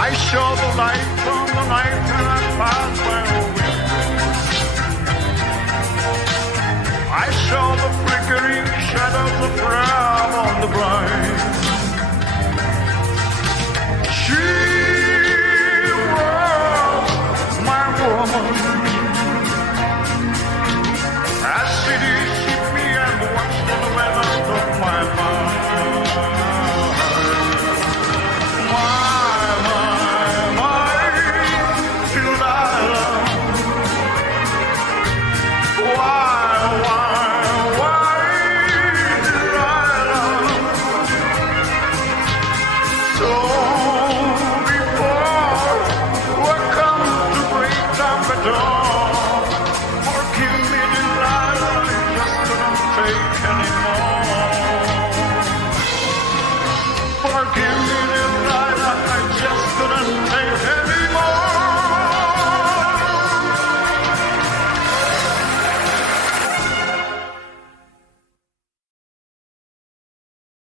I saw the light from the night when I passed by a window. I saw the flickering shadows of love on the blind. She was my woman. As cities hit me and watched the weather of my mind. Forgive